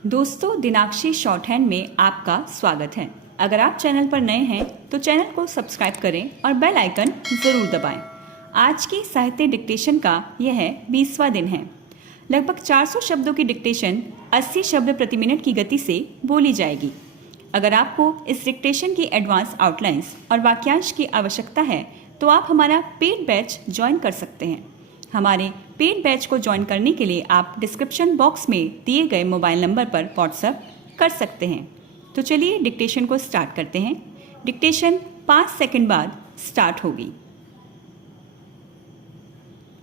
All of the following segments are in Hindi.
दोस्तों, दिनाक्षी शॉर्ट हैंड में आपका स्वागत है। अगर आप चैनल पर नए हैं तो चैनल को सब्सक्राइब करें और बेल आइकन ज़रूर दबाएं। आज की साहित्य डिक्टेशन का यह 20वां दिन है। लगभग 400 शब्दों की डिक्टेशन 80 शब्द प्रति मिनट की गति से बोली जाएगी। अगर आपको इस डिक्टेशन की एडवांस आउटलाइंस और वाक्यांश की आवश्यकता है तो आप हमारा पेड बैच ज्वाइन कर सकते हैं। हमारे पेड बैच को ज्वाइन करने के लिए आप डिस्क्रिप्शन बॉक्स में दिए गए मोबाइल नंबर पर व्हाट्सएप कर सकते हैं। तो चलिए डिक्टेशन को स्टार्ट करते हैं। डिक्टेशन 5 सेकंड बाद स्टार्ट होगी।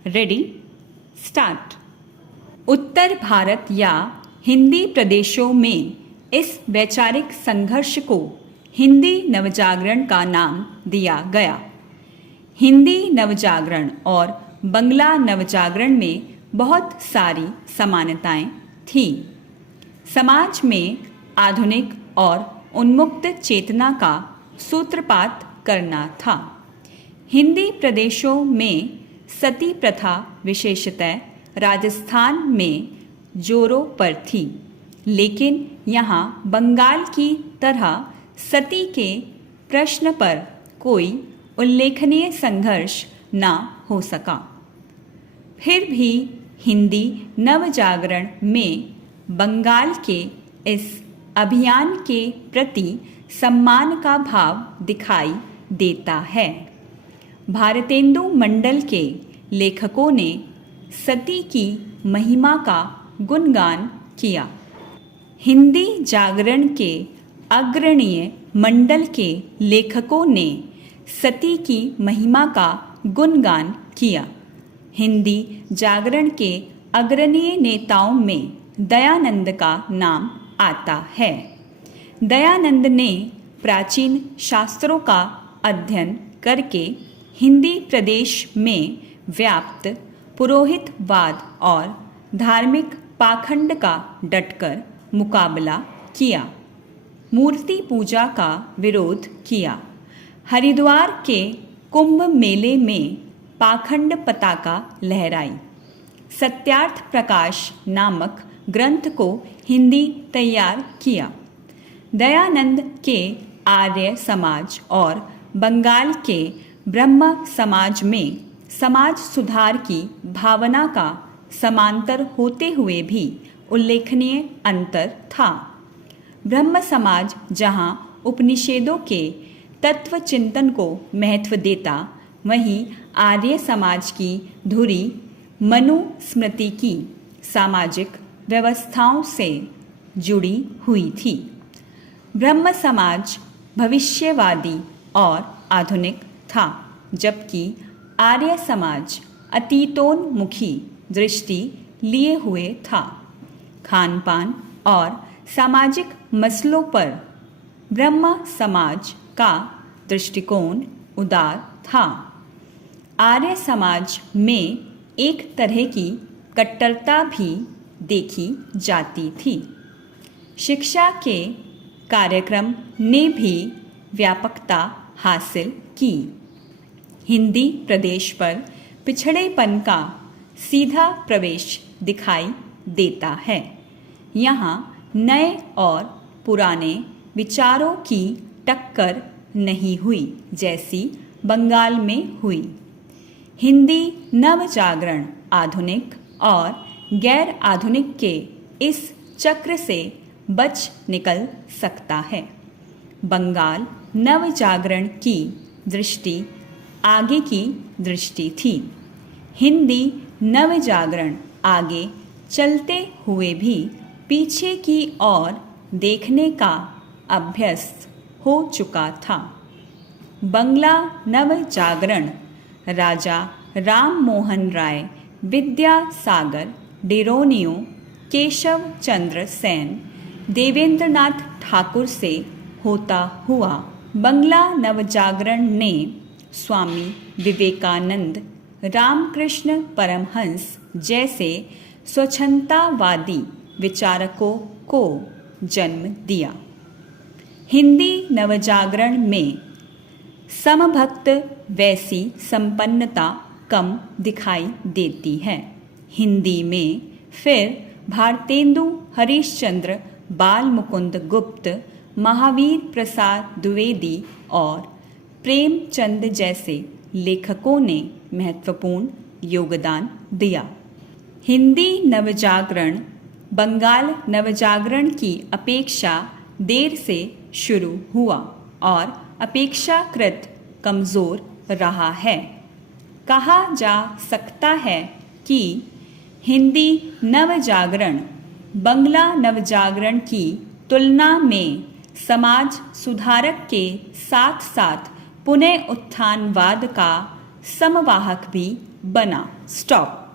Ready, start. उत्तर भारत या हिंदी प्रदेशों में इस वैचारिक संघर्ष को हिंदी नवजागरण का नाम दिया गया। हिंदी नवजागरण और बंगला नवजागरण में बहुत सारी समानताएं थीं। समाज में आधुनिक और उन्मुक्त चेतना का सूत्रपात करना था। हिंदी प्रदेशों में सती प्रथा विशेषतः राजस्थान में जोरों पर थी, लेकिन यहाँ बंगाल की तरह सती के प्रश्न पर कोई उल्लेखनीय संघर्ष न हो सका। फिर भी हिंदी नवजागरण में बंगाल के इस अभियान के प्रति सम्मान का भाव दिखाई देता है। भारतेंदु मंडल के लेखकों ने सती की महिमा का गुणगान किया। हिंदी जागरण के अग्रणीय मंडल के लेखकों ने सती की महिमा का गुणगान किया। हिंदी जागरण के अग्रणीय नेताओं में दयानंद का नाम आता है। दयानंद ने प्राचीन शास्त्रों का अध्ययन करके हिंदी प्रदेश में व्याप्त पुरोहितवाद और धार्मिक पाखंड का डटकर मुकाबला किया। मूर्ति पूजा का विरोध किया। हरिद्वार के कुंभ मेले में पाखंड पताका लहराई। सत्यार्थ प्रकाश नामक ग्रंथ को हिंदी तैयार किया। दयानंद के आर्य समाज और बंगाल के ब्रह्म समाज में समाज सुधार की भावना का समांतर होते हुए भी उल्लेखनीय अंतर था। ब्रह्म समाज जहाँ उपनिषदों के तत्व चिंतन को महत्व देता, वहीं आर्य समाज की धुरी मनुस्मृति की सामाजिक व्यवस्थाओं से जुड़ी हुई थी। ब्रह्म समाज भविष्यवादी और आधुनिक था, जबकि आर्य समाज अतीतोन्मुखी दृष्टि लिए हुए था। खान पान और सामाजिक मसलों पर ब्रह्म समाज का दृष्टिकोण उदार था। आर्य समाज में एक तरह की कट्टरता भी देखी जाती थी। शिक्षा के कार्यक्रम ने भी व्यापकता हासिल की। हिंदी प्रदेश पर पिछड़ेपन का सीधा प्रवेश दिखाई देता है। यहाँ नए और पुराने विचारों की टक्कर नहीं हुई जैसी बंगाल में हुई। हिंदी नवजागरण आधुनिक और गैर आधुनिक के इस चक्र से बच निकल सकता है। बंगाल नवजागरण की दृष्टि आगे की दृष्टि थी। हिंदी नवजागरण आगे चलते हुए भी पीछे की ओर देखने का अभ्यस्त हो चुका था। बंगला नवजागरण राजा राम मोहन राय, विद्यासागर डेरोनियो, केशव चंद्र सेन, देवेंद्रनाथ ठाकुर से होता हुआ बंगला नवजागरण ने स्वामी विवेकानंद, रामकृष्ण परमहंस जैसे स्वच्छंदतावादी विचारकों को जन्म दिया। हिंदी नवजागरण में समभक्त वैसी संपन्नता कम दिखाई देती है। हिंदी में फिर भारतेंदु हरिश्चंद्र, बाल मुकुंद गुप्त, महावीर प्रसाद द्विवेदी और प्रेमचंद जैसे लेखकों ने महत्वपूर्ण योगदान दिया। हिंदी नवजागरण बंगाल नवजागरण की अपेक्षा देर से शुरू हुआ और अपेक्षाकृत कमज़ोर रहा है। कहा जा सकता है कि हिंदी नवजागरण बंगला नवजागरण की तुलना में समाज सुधारक के साथ साथ पुनः उत्थानवाद का समवाहक भी बना। स्टॉप।